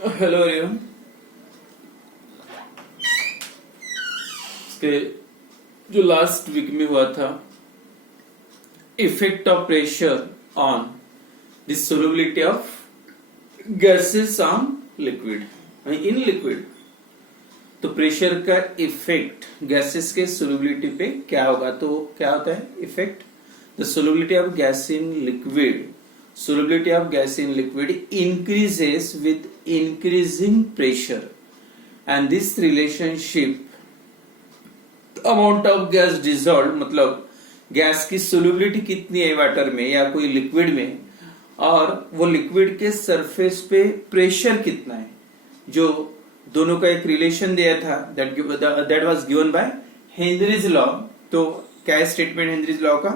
Hello everyone. इसके जो last week में हुआ था, effect of pressure on the solubility of gases on liquid in liquid. तो प्रेशर का इफेक्ट गैसेस के सोल्युबिलिटी पे क्या होगा? तो क्या होता है effect? The solubility of gas in liquid, solubility of gas in liquid increases with increasing pressure, and this relationship amount of gas dissolved, मतलब गैस की solubility कितनी है वाटर में या कोई लिक्विड में, और वो लिक्विड के सरफेस पे प्रेशर कितना है, जो दोनों का एक रिलेशन दिया था that was given by Henrys law. तो क्या है स्टेटमेंट हेनरीज लॉ का?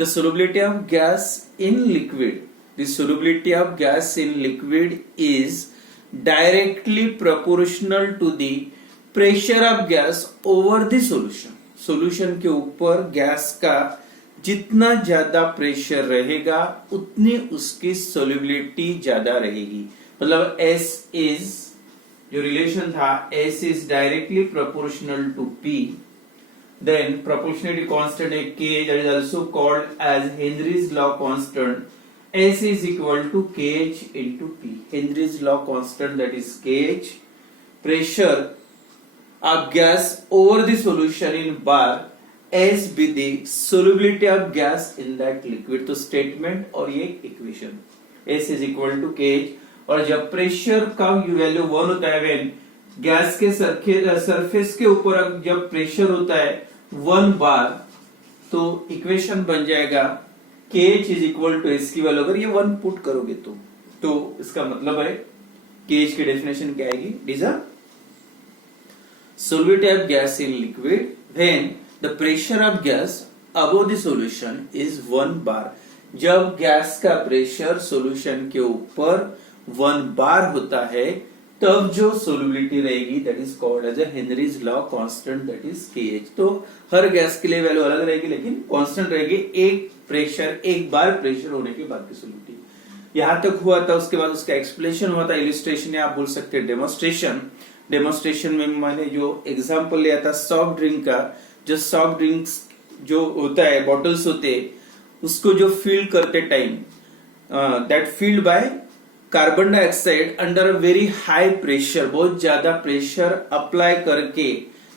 The solubility of gas in liquid, the solubility of gas in liquid is directly proportional to the pressure of gas over the solution. solution के ऊपर gas का जितना ज्यादा pressure रहेगा उतनी उसकी solubility ज्यादा रहेगी। मतलब S is, जो रिलेशन था, S is directly proportional to P, then proportionality constant है K, that is also called as Henry's law constant. S is equal to kH into P. Henry's law constant, that is kH. Pressure of gas over the solution in bar, S be the solubility of gas in that liquid. तो statement और ये equation, S is equal to kH। और जब pressure का value 1 होता है, when gas के surface के ऊपर जब प्रेशर होता है 1 बार, तो इक्वेशन बन जाएगा KH is equal to S की वैल्यू अगर ये 1 पुट करोगे तो इसका मतलब है KH की डेफिनेशन क्या आएगी? It is a solubility of gas in liquid when the pressure of gas above the solution is 1 bar। जब गैस का प्रेशर सॉल्यूशन के ऊपर 1 बार होता है तब जो सोल्युबिलिटी रहेगी that is called as Henry's law constant, that is KH। तो हर गैस के लिए वैल्यू अलग रहेगी लेकिन कांस्टेंट रहेगी एक बार प्रेशर होने के बाद की सोल्युबिलिटी। यहां तक हुआ था, उसके बाद उसका एक्सप्लेनेशन हुआ था, इलिस्ट्रेशन या आप बोल सकते हैं डेमोस्ट्रेशन में मैंने जो एग्जांपल लिया था सॉफ्ट ड्रिंक का, जो सॉफ्ट ड्रिंक्स जो होता है बॉटल्स होते उसको जो फील करते time that filled by carbon dioxide under a very high pressure, बहुत ज्यादा प्रेशर अप्लाई करके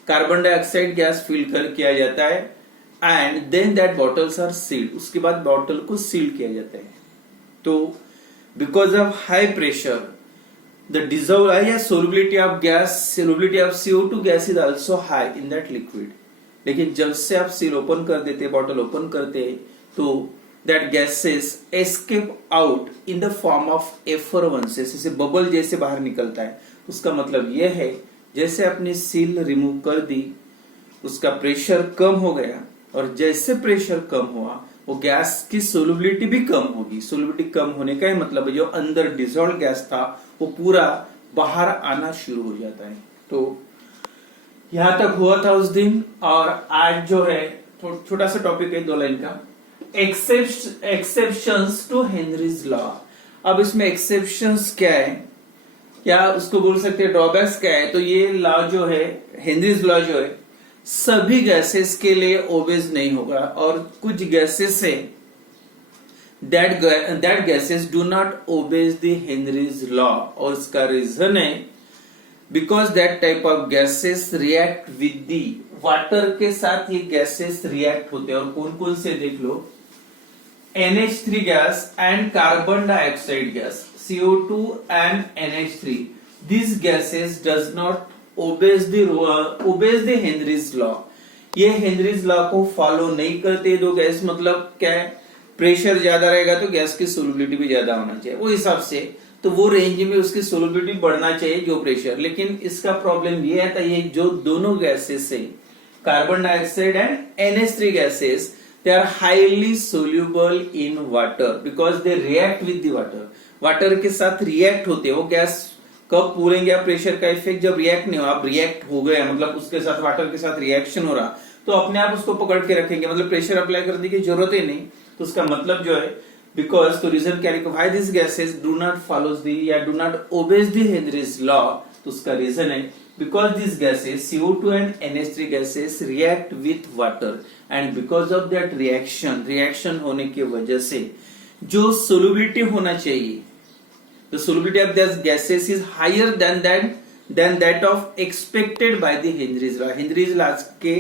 कार्बन डाइऑक्साइड गैस फिल कर किया जाता है, and then that bottles are sealed. उसके बाद बॉटल को सील किया जाता है। तो because of high pressure the dissolve या solubility of gas, solubility of CO2 gas is also high in that liquid. लेकिन जब से आप सील ओपन कर देते, बॉटल ओपन करते, तो that gases escape out in the form of effervescence, जैसे बबल जैसे बाहर निकलता है। उसका मतलब यह है जैसे अपनी सील रिमूव कर दी, उसका प्रेशर कम हो गया, और जैसे प्रेशर कम हुआ वो गैस की सोल्युबिलिटी भी कम होगी। सोल्युबिलिटी कम होने का ही मतलब है जो अंदर डिसॉल्व गैस था वो पूरा बाहर आना शुरू हो जाता है। तो यहां तक हुआ था उस दिन, और आज जो है छोटा सा टॉपिक है 2 लाइन का, एक्सेप्शंस टू हेनरीज लॉ। अब इसमें एक्सेप्शंस क्या है, क्या उसको बोल सकते हैं ड्रॉबैक्स क्या है? तो ये लॉ जो है, हेनरीज लॉ जो है, सभी गैसेस के लिए ओबेज नहीं होगा, और कुछ गैसेस है that gases do not obeys the Henry's law. और इसका रीजन है because that type of gases react with the water के साथ ये गैसेस रिएक्ट होते हैं। और कौन कौन से देख लो, NH3 gas and carbon dioxide gas, CO2 and NH3, these gases does not obeys the Henry's law. ये हेनरीज लॉ को फॉलो नहीं करते दो गैस। मतलब क्या है, प्रेशर ज्यादा रहेगा तो गैस की सोल्युबिलिटी भी ज्यादा होना चाहिए, वो हिसाब से तो वो रेंज में उसकी सोल्युबिलिटी बढ़ना चाहिए जो प्रेशर। लेकिन इसका प्रॉब्लम ये आता है, ये जो दोनों गैसेस है carbon dioxide and NH3 gases, they are highly soluble in water because they react with the water। Water के साथ रिएक्ट होते हैं। वो गैस कब पूरेंगे आप प्रेशर का इफेक्ट, जब रिएक्ट नहीं हो, आप रिएक्ट हो गए, मतलब उसके साथ वाटर के साथ रिएक्शन हो रहा, तो अपने आप उसको पकड़ के रखेंगे, मतलब प्रेशर अप्लाई करने की जरूरत ही नहीं। तो उसका मतलब जो है बिकॉज तो रीजन क्या लिखो, why this gases do not follows the या do not obeys the Henry's law, तो उसका रीजन है because this gases CO2 and NH3 gases react with water and because of that reaction होने की वजह से जो सोलुबिलिटी होना चाहिए, the solubility of these gases is higher than that of expected by the Henry's law. Henry's law के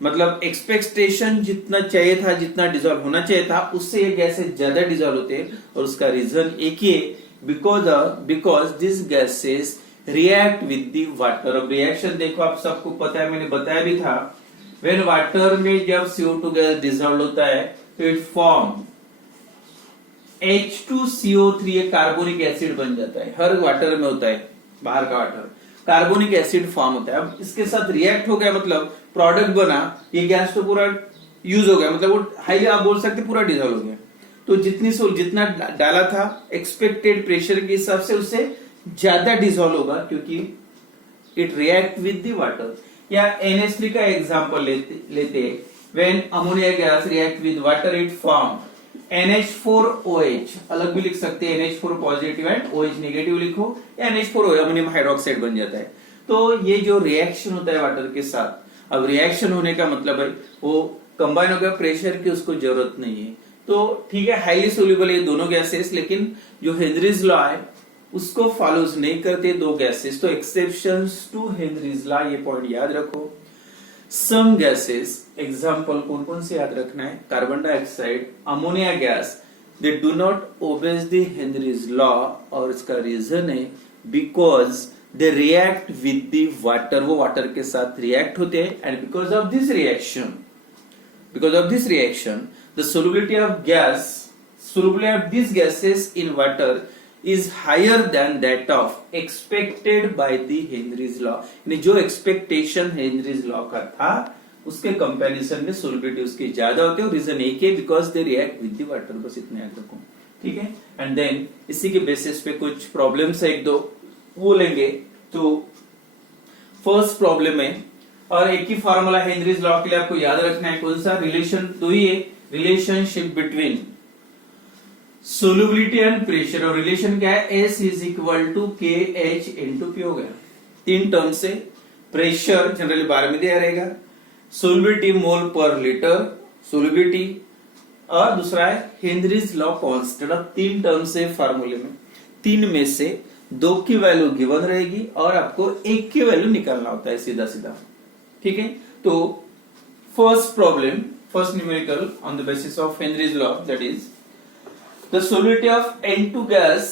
मतलब expectation जितना चाहिए था, जितना डिजोल्व होना चाहिए था, उससे ये गैसेस ज्यादा डिजोल्व होते हैं और उसका रीजन एक ही है, because this gases react with the water. अब रिएक्शन देखो, आप सबको पता है, मैंने बताया भी था, व्हेन वाटर में जब CO2 गैस डिजोल्व होता है तो इट फॉर्म H2CO3 एक कार्बोनिक एसिड बन जाता है, हर वाटर में होता है, बाहर का वाटर कार्बोनिक एसिड फॉर्म होता है। अब इसके साथ रिएक्ट हो गया, मतलब प्रोडक्ट बना, ये गैस तो पूरा यूज हो गया, मतलब वो हाईली आप बोल सकते पूरा डिजोल्व हो गया। तो जितना डाला था एक्सपेक्टेड प्रेशर के हिसाब से उससे ज्यादा डिजोल्व होगा, क्योंकि it react with the water. या NH3 का एग्जांपल लेते when ammonia gas react with water it form NH4OH, अलग भी लिख सकते हैं, NH4 positive and OH negative लिखो, या NH4OH अमोनियम हाइड्रोक्साइड बन जाता है। तो ये जो रिएक्शन होता है वाटर के साथ, अब रिएक्शन होने का मतलब है वो कंबाइन हो गया प्रेशर की, उसको जरूरत नहीं है, तो ठीक है, हाईली सोल्यूबल है दोनों गैसेस, लेकिन जो हेनरीज लॉ है उसको फॉलोज नहीं करते दो गैसेस, तो एक्सेप्शंस टू हेनरीज लॉ, ये पॉइंट याद रखो। सम गैसेस, एग्जाम्पल कौन कौन से याद रखना है, carbon dioxide, ammonia gas, they do not obeys the Henry's law, और इसका रीजन है because they react with the water, वो वाटर के साथ रिएक्ट होते हैं, and because of this reaction the solubility of these gases in water is higher than that of expected by the Henry's law। यानी जो expectation Henry's law का था उसके कंपैरिजन में सोलबिलिटी उसकी ज्यादा होती है, और रीजन एक है because they react with the water, बस इतना याद रखो, ठीक है। एंड देन इसी के बेसिस पे कुछ प्रॉब्लम्स है, एक दो वो लेंगे। तो फर्स्ट प्रॉब्लम है, और एक ही फॉर्मूला हेनरीज लॉ के लिए आपको याद रखना है, कौन सा, रिलेशन तो ही है, relationship between solubility and pressure, और रिलेशन क्या है, S is equal to KH into P हो गया। तीन टर्म से, प्रेशर जनरली बार में दिया रहेगा, सोल्युबिलिटी मोल पर लीटर सोल्युबिलिटी, और दूसरा है हेनरीज लॉ कांस्टेंट। अब तीन टर्म से फॉर्मूले में, तीन में से दो की वैल्यू गिवन रहेगी और आपको एक की वैल्यू निकालना होता है सीधा सीधा, ठीक है। तो first problem, first numerical on the basis of Henry's law, that is the solubility of N2 gas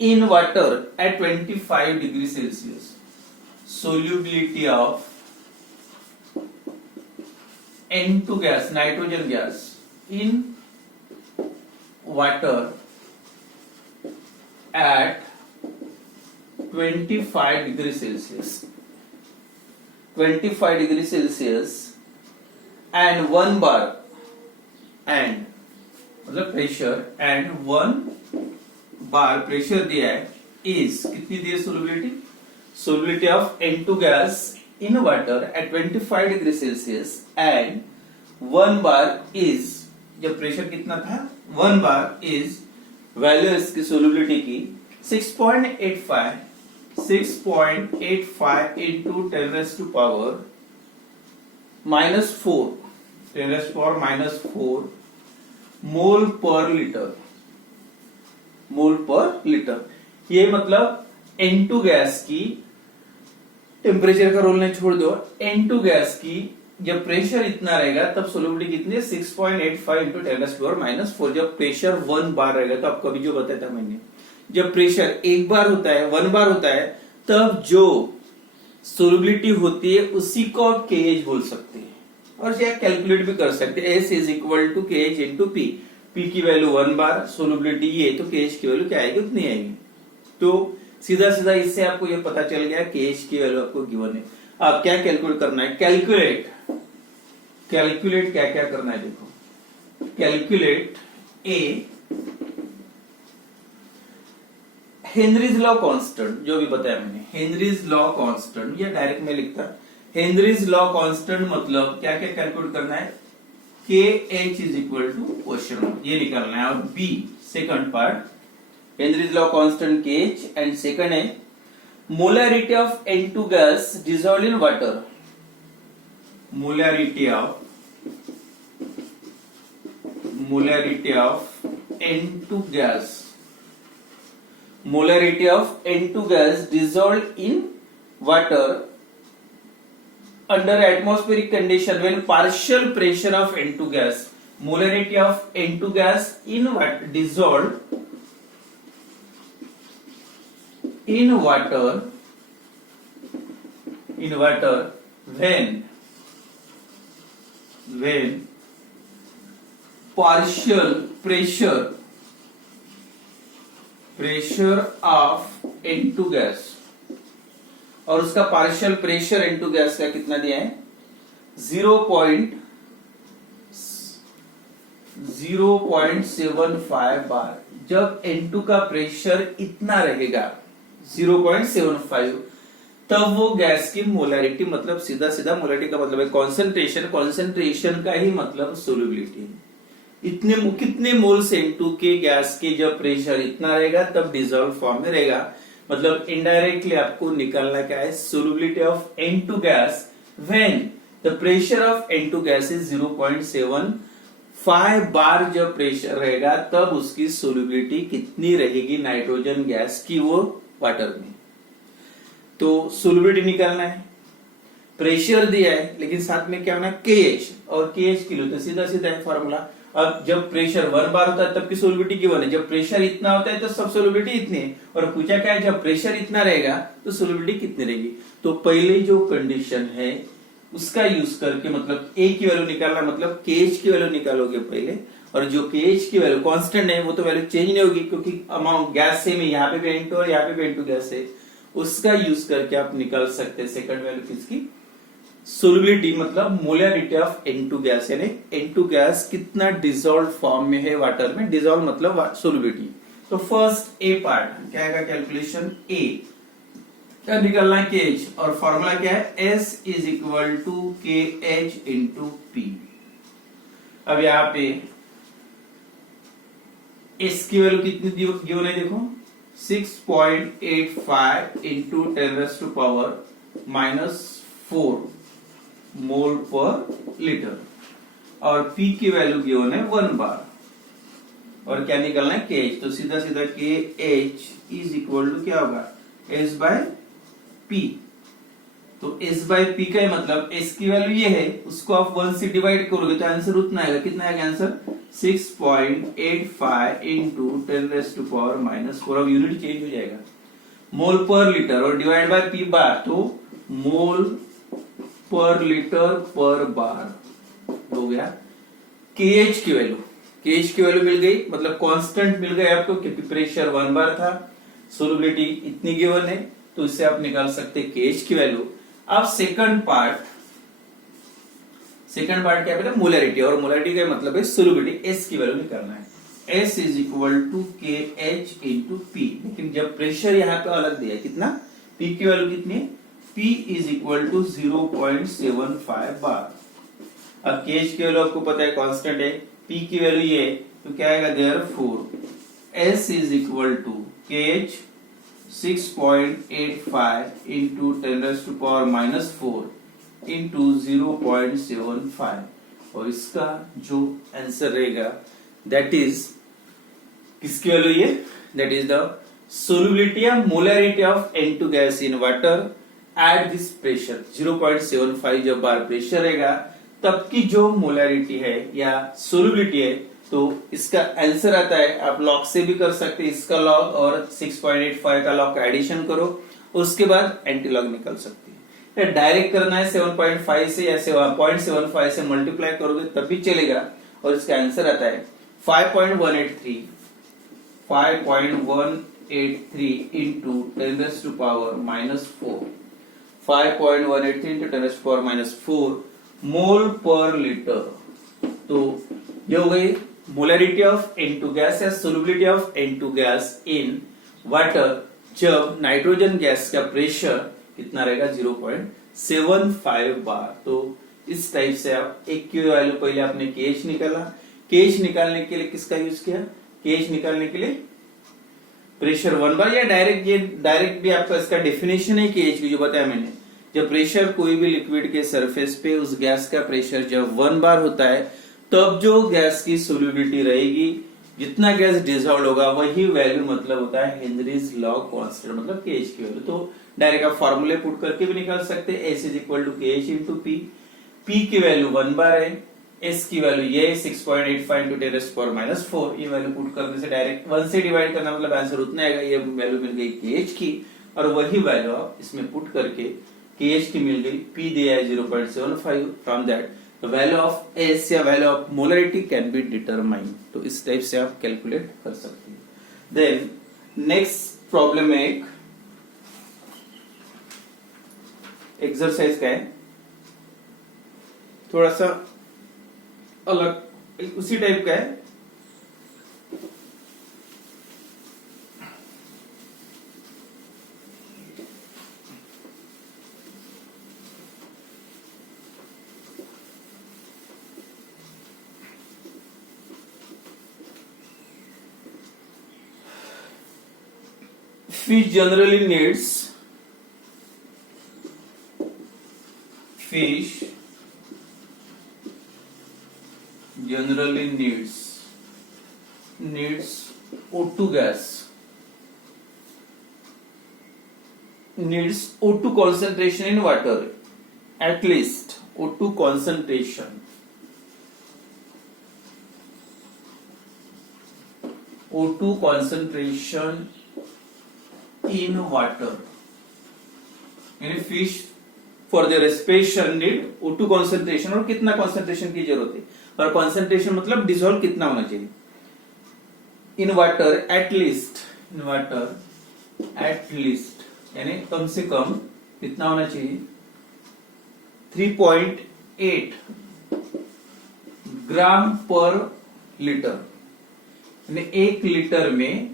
in water at 25 degrees Celsius. Solubility of N2 gas, nitrogen gas, in water at 25 degrees Celsius. 25 degrees Celsius and 1 bar and मतलब pressure and 1 bar pressure दिया है, is कितनी दी है solubility of N2 gas in water eight 25 degree Celsius and 1 bar is, जब pressure कितना था 1 bar is, value इसकी solubility की 6.85 into 10⁻⁻⁴ -4 मोल पर लीटर। ये मतलब N2 गैस की, टेम्परेचर का रोल नहीं छोड़ दो, N2 गैस की जब प्रेशर इतना रहेगा तब सोल्युबिलिटी कितनी है 6.85 into 10⁻⁴। जब प्रेशर 1 बार रहेगा, तो आपको अभी जो बताया था मैंने, जब प्रेशर 1 बार होता है, 1 बार होता है, तब जो सोल्युबिलिटी होती है उसी को आप KH बोल सकते हैं, और यह कैलकुलेट भी कर सकते हैं। S is equal to KH into P, P की वैल्यू 1 बार, सोल्युबिलिटी ये, तो KH की वैल्यू क्या आएगी, उतनी आएगी। तो सीधा सीधा इससे आपको ये पता चल गया KH की वैल्यू आपको गिवन है। अब क्या कैलकुलेट करना है, कैलकुलेट क्या क्या करना है, देखो, कैलकुलेट ए हेनरीज लॉ कांस्टेंट, जो भी बताया मैंने, हेनरीज लॉ कांस्टेंट, या डायरेक्ट में लिखता, हेनरीज लॉ कांस्टेंट मतलब क्या क्या कैलकुलेट करना है, K H is equal to question mark, ये निकालना है। और b second part, Henry's law constant K H, and second है molarity of N2 gas dissolved in water. Molarity of N2 gas, molarity of N2 gas dissolved in water under atmospheric condition when partial pressure of N2 gas, molarity of N2 gas in water dissolved in water when partial pressure of N2 gas, और उसका partial pressure N2 gas का कितना दिया है 0.75 बार। जब N2 का pressure इतना रहेगा 0.75, तब वो गैस की मोलैरिटी, मतलब सीधा सीधा मोलैरिटी का मतलब है कॉन्सेंट्रेशन का ही मतलब सोल्युबिलिटी है। इतने कितने मोल्स N2 के गैस के जब प्रेशर इतना रहेगा तब डिसॉल्व फॉर्म में रहेगा। मतलब इनडायरेक्टली आपको निकालना क्या है, solubility of N2 gas when the pressure of N2 gas is 0.75 बार जब प्रेशर रहेगा तब उसकी सोल्युबिलिटी कितनी रहेगी नाइट्रोजन गैस की वो वाटर में। तो सोल्युबिलिटी निकालना है, प्रेशर दिया है, लेकिन साथ में क्या होना है KH, और KH किलो, तो सीधा सीधा है फॉर्मूला। अब जब प्रेशर 1 बार होता है तब की सोल्युबिलिटी की 1 है, जब प्रेशर इतना होता है तो सब सोल्युबिलिटी इतनी है। और पूछा क्या है, जब प्रेशर इतना रहेगा तो सोल्युबिलिटी कितनी रहेगी। तो पहले जो कंडीशन है उसका यूज करके, मतलब A की वैल्यू निकालना, मतलब KH की वैल्यू निकालोगे पहले, और जो KH की वैल्यू कांस्टेंट है वो तो वैल्यू चेंज नहीं होगी क्योंकि अमाउंट गैस सेम है, यहाँ पे भी N2 और यहाँ पे भी N2 गैस है। उसका यूज करके आप निकाल सकते हैं सेकंड वैल्यू किसकी, सोल्युबिलिटी, मतलब मोलैरिटी ऑफ N2 गैस, यानी N2 गैस कितना डिसॉल्व फॉर्म में है वाटर में, डिसॉल्व मतलब सोल्युबिलिटी। तो फर्स्ट ए पार्ट क्या है, कैलकुलेशन ए क्या निकालना है KH, और फॉर्मूला क्या है S is equal to KH into P। अब यहाँ पे S की वैल्यू कितनी गिवन है, देखो 6.85 इंटू 10⁻⁻⁴ मोल पर लीटर, और P की वैल्यू गिवन है 1 बार, और क्या निकालना है KH। तो सीधा सीधा KH इज इक्वल टू क्या होगा S बाय P। तो S बाय P का मतलब S की वैल्यू ये है, उसको आप 1 से डिवाइड करोगे तो आंसर उतना आएगा, कितना आएगा आंसर 6.85 इंटू 10⁻⁻⁴। अब यूनिट चेंज हो जाएगा, मोल पर लीटर और डिवाइड बाय P बार, तो मोल पर लीटर पर बार हो गया। KH की वैल्यू मिल गई, मतलब कांस्टेंट मिल गया आपको, क्योंकि प्रेशर 1 बार था, सोल्युबिलिटी इतनी गिवन है, तो इससे आप निकाल सकते हैं KH की वैल्यू। अब सेकंड पार्ट क्या है, मोलैरिटी, और मोलैरिटी का मतलब है सोल्युबिलिटी, S की वैल्यू निकालना है। S is equal to KH into P, लेकिन जब प्रेशर यहाँ पे अलग दिया है, कितना P की वैल्यू कितनी है, P इज इक्वल टू 0.75 बार। अब KH की वैल्यू आपको पता है कांस्टेंट है, P की वैल्यू ये है, तो क्या आएगा therefore S is equal to KH 6.85 into 10⁻⁻⁴ into 0.75, और इसका जो आंसर रहेगा दैट इज किसकी वैल्यू, ये that is the solubility of molarity of N2 gas in water at this pressure 0.75 जब बार प्रेशर रहेगा तब की जो मोलैरिटी है या सोल्युबिलिटी है। तो इसका आंसर आता है, आप लॉग से भी कर सकते हैं, इसका लॉग और 6.85 का लॉग का एडिशन करो, उसके बाद एंटी लॉग निकल सकती है। डायरेक्ट करना है 7.5 से या 0.75 से मल्टीप्लाई करोगे तब भी चलेगा, और इसका आंसर आता है 5.183 इंटू 10⁻⁻⁴ 5.183 इंटू 10⁻⁻⁴ मोल पर लीटर। तो ये हो गई मोलैरिटी ऑफ N2 गैस या solubility of N2 gas in water जब नाइट्रोजन गैस का प्रेशर कितना रहेगा 0.75 बार। तो इस टाइप से आप एक की वैल्यू पहले आपने केएच निकाला, केएच निकालने के लिए किसका यूज किया, केएच निकालने के लिए प्रेशर 1 बार, या डायरेक्ट, ये डायरेक्ट भी आपका इसका डेफिनेशन है केएच की जो बताया मैंने। जब प्रेशर कोई भी लिक्विड के सरफेस पे उस गैस का प्रेशर जब 1 बार होता है तब जो गैस की सोल्यूबिलिटी रहेगी, जितना गैस डिजॉल्व होगा वही वैल्यू मतलब होता है हेनरीज लॉ कांस्टेंट, मतलब केएच की वैल्यू। तो डायरेक्ट आप फॉर्मूले पुट करके भी निकाल सकते हैं, S is equal to KH into P. P की वैल्यू 1 बार है, एस की वैल्यू ये 6.85 इंटू 10⁻⁴। ये वैल्यू पुट करने से डायरेक्ट 1 से डिवाइड करना मतलब आंसर उतना आएगा। ये वैल्यू मिल गई केएच की, और वही वैल्यू आप इसमें पुट करके केएच की मिल गई, पी दिया है 0.75। From that the value of S या value of molarity can be determined. तो इस टाइप से आप कैलकुलेट कर सकते हैं। देन नेक्स्ट प्रॉब्लम में एक एक्सरसाइज का है, थोड़ा सा अलग उसी टाइप का है। Fish generally needs O2 gas, needs O2 concentration in water, at least O2 concentration in water, यानी fish for the respiration need O2 concentration, और कितना कॉन्सेंट्रेशन की जरूरत है, और कॉन्सेंट्रेशन मतलब डिसॉल्व कितना होना चाहिए इन वाटर, एटलीस्ट यानी कम से कम कितना होना चाहिए 3.8 ग्राम पर लीटर, यानी 1 लीटर में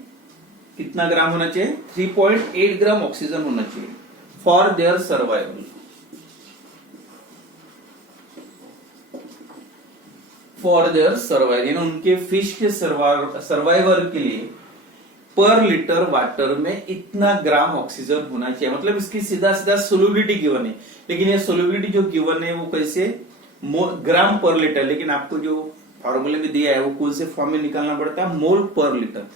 कितना ग्राम होना चाहिए 3.8 ग्राम ऑक्सीजन होना चाहिए फॉर देयर सर्वाइवल। यानी उनके फिश के सर्वाइवल के लिए पर लीटर वाटर में इतना ग्राम ऑक्सीजन होना चाहिए। मतलब इसकी सीधा सीधा सोल्युबिलिटी गिवन है, लेकिन ये सोल्युबिलिटी जो गिवन है वो कैसे ग्राम पर लीटर, लेकिन आपको जो फॉर्मूले में दिया है वो कौन से फॉर्म में निकालना पड़ता है, मोल पर लीटर।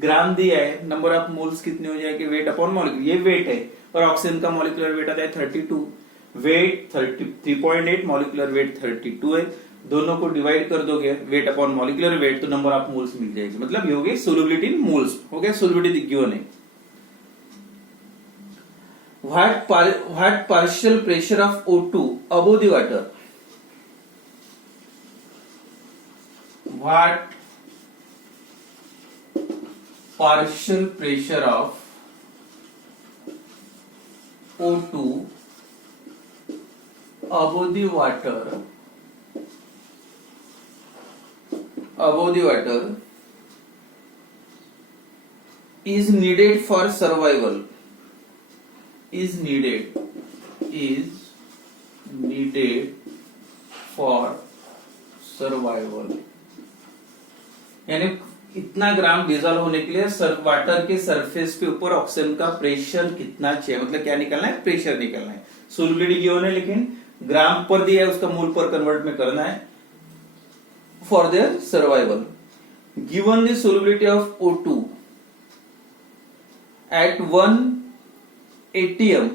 ग्राम दिया है, नंबर ऑफ मोल्स कितने हो जाएंगे वेट अपॉन मॉलिक्यूल, ये वेट है, और ऑक्सीजन का मॉलिक्यूलर वेट आता है 32, वेट 3.8, मॉलिक्यूलर वेट 32 है। दोनों को डिवाइड कर दोगे वेट अपॉन मॉलिक्यूलर वेट तो नंबर ऑफ मोल्स मिल जाएगी। मतलब ये हो गई सोल्युबिलिटी इन मोल्स, हो गया सोल्युबिलिटी गिवन है। What partial pressure of O2 above the water, what partial pressure of O2 above the water is needed for survival, यानी इतना ग्राम डिजॉल्व होने के लिए वाटर के सरफेस पे ऊपर ऑक्सीजन का प्रेशर कितना चाहिए, मतलब क्या निकलना है, प्रेशर निकलना है। सोल्युबिलिटी गिवन है लेकिन ग्राम पर दिया है, उसका मोल पर कन्वर्ट में करना है for their survival. Given the solubility of O2 at 1 atm,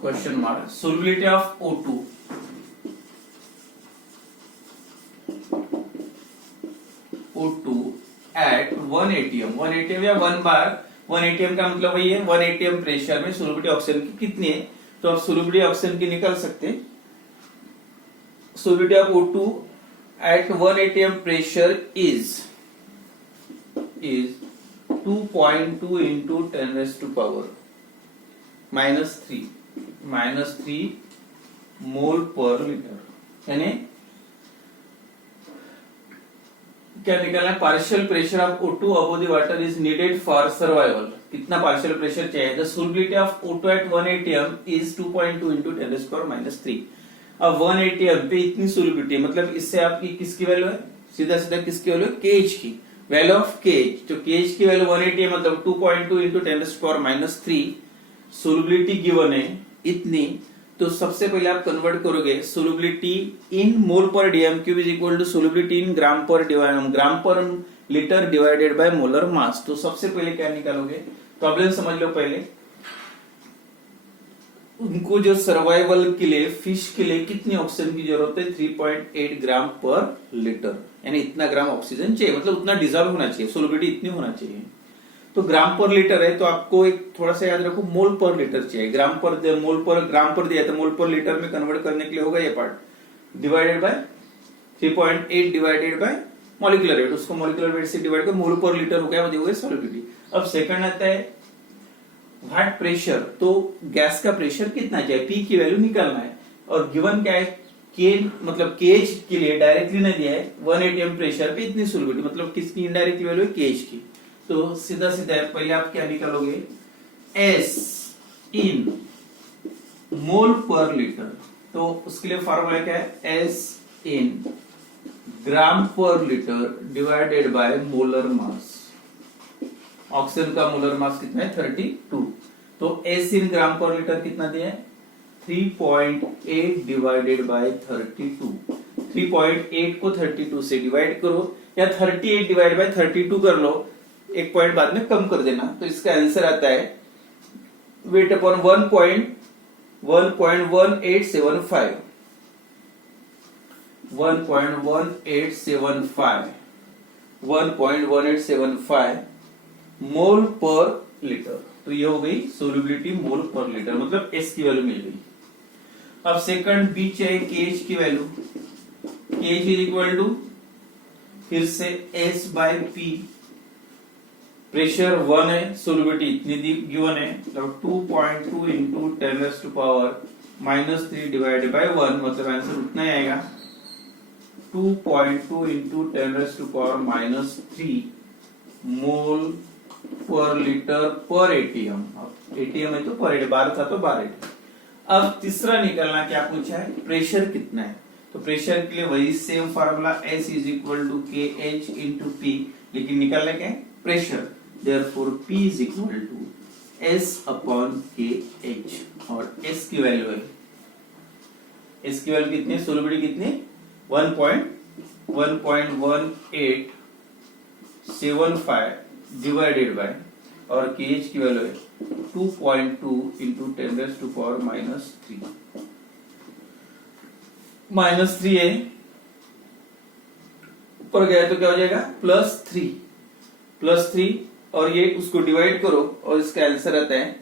question mark, solubility of O2 at 1 atm, 1 atm या 1 बार, 1 atm का मतलब वही है 1 atm प्रेशर में सोल्युबिलिटी ऑक्सीजन की कितनी है, तो आप सोल्युबिलिटी ऑक्सीजन की निकाल सकते हैं। Solubility of O2 at 1 atm pressure is 2.2 into 10⁻³ mole per litre, यानी क्या निकालना है, partial pressure of O2 above the water is needed for survival. कितना पार्शियल प्रेशर चाहिए? The solubility of O2 at 1 atm is 2.2 into 10⁻³ अब 1 atm पे इतनी solubility, मतलब इससे आपकी किसकी वैल्यू है, सीधा सीधा किसकी वैल्यू है, केएच की वैल्यू ऑफ केएच। तो केएच की वैल्यू 1 atm मतलब 2.2 into 10⁻³ सोलिबिलिटी गिवन है इतनी। तो सबसे पहले आप कन्वर्ट करोगे सोलिबिलिटी इन मोल पर dm cube is equal to solubility in gram पर litre divided by molar mass. तो सबसे पहले क्या निकालोगे, प्रॉब्लम समझ लो पहले। उनको जो सर्वाइवल के लिए, फिश के लिए कितनी ऑक्सीजन की जरूरत है, 3.8 ग्राम पर लीटर, यानी इतना ग्राम ऑक्सीजन चाहिए, मतलब उतना डिजॉल्व होना चाहिए, सोलिबिलिटी इतनी होना चाहिए। तो ग्राम पर लीटर है, तो आपको एक थोड़ा सा याद रखो, मोल पर लीटर चाहिए। ग्राम पर ग्राम पर दिया तो मोल पर लीटर में कन्वर्ट करने के लिए होगा ये part, divided by 3.8 divided by molecular weight, उसको मॉलिक्यूलर वेट से डिवाइड कर मोल पर लीटर हो गया, वो हो सॉलिबिलिटी। अब सेकंड आता है व्हाट प्रेशर, तो गैस का प्रेशर कितना चाहिए, पी की वैल्यू निकालना है। और गिवन क्या है, के मतलब केएच के लिए डायरेक्टली नहीं दिया है, 1 atm प्रेशर पे इतनी सोलिबिलिटी, मतलब किसकी इनडायरेक्ट वैल्यू है, केएच की। तो सीधा सीधा पहले आप क्या निकालोगे, एस इन मोल पर लीटर। तो उसके लिए फॉर्मूला क्या है, एस इन ग्राम पर litre divided by molar mass. Oxygen का मोलर मास कितना है, 32। तो एस इन ग्राम पर लीटर कितना दिया है, 3.8 डिवाइडेड बाय 32। 3.8 को 32 से डिवाइड करो, या 38 डिवाइड बाय 32 कर लो, एक पॉइंट बाद में कम कर देना। तो इसका आंसर आता है वेट अपॉन 1.1875 1.1875 मोल पर लीटर। तो ये हो गई सोलिबिलिटी मोल पर लीटर, मतलब एस की वैल्यू मिल गई। अब सेकंड बी चाहिए केएच की value, KH is equal to फिर से एस बाय पी, प्रेशर 1 है, सोलिबिलिटी इतनी गिवन है, मतलब 2.2 into 10⁻³ डिवाइडेड बाय 1, मतलब आंसर उतना ही आएगा 2.2 into 10⁻³ मोल पर लीटर पर एटीएम। एटीएम है तो पर एटीएम, 12 था तो 12 एटीएम। अब तीसरा निकलना क्या पूछा है, प्रेशर कितना है। तो प्रेशर के लिए वही same formula, S is equal to K H into P, लेकिन निकालना क्या है, pressure. Therefore P is equal to S upon KH, और S की वैल्यू है, S की वैल्यू कितनी, सोलिबिलिटी कितनी, 1.1875 डिवाइडेड बाय, और KH की वैल्यू है 2.2 into 10⁻³ -3 है, ऊपर गया तो क्या हो जाएगा, +3, और ये उसको डिवाइड करो और इसका आंसर आता है